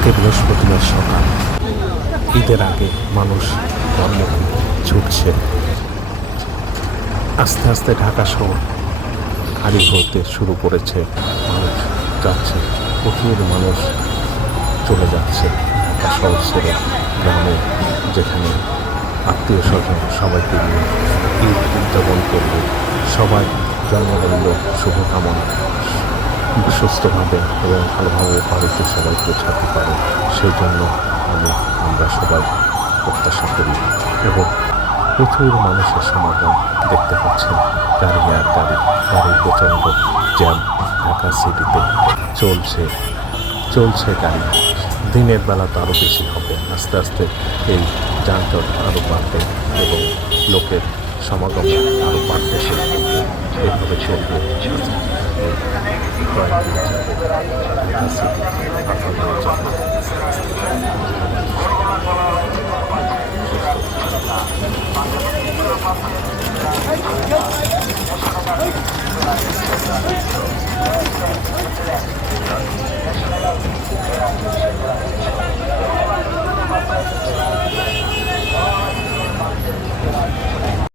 আজকে বৃহস্পতিবার সকাল। ঈদের আগে মানুষ ছুটছে। আস্তে আস্তে ঢাকা শহর খালি হতে শুরু করেছে। মানুষ যাচ্ছে, প্রচুর মানুষ চলে যাচ্ছে ঢাকা শহর ছেড়ে গ্রামে, যেখানে আত্মীয় স্বজন সবাইকে নিয়ে ঈদ উদযাপন করবে। সবাই জন্মদিন শুভকামনা। সুস্থভাবে এবং ভালোভাবে বাড়িতে সবাই পৌঁছাতে পারে। সেই জন্য আমি, আমরা সবাই প্রত্যাশা করি এবং প্রচুর মানুষের সমাগম দেখতে পাচ্ছেন গাড়ি আর গাড়ি। গাড়ি প্রচণ্ড জ্যাম ঢাকা সিটিতে চলছে চলছে গাড়ি। দিনের বেলা তো আরও বেশি হবে। আস্তে আস্তে এই যানজট আরও বাড়বে এবং লোকের সমাগম আরও বাড়তে শুরু করবে of a chocolate chip.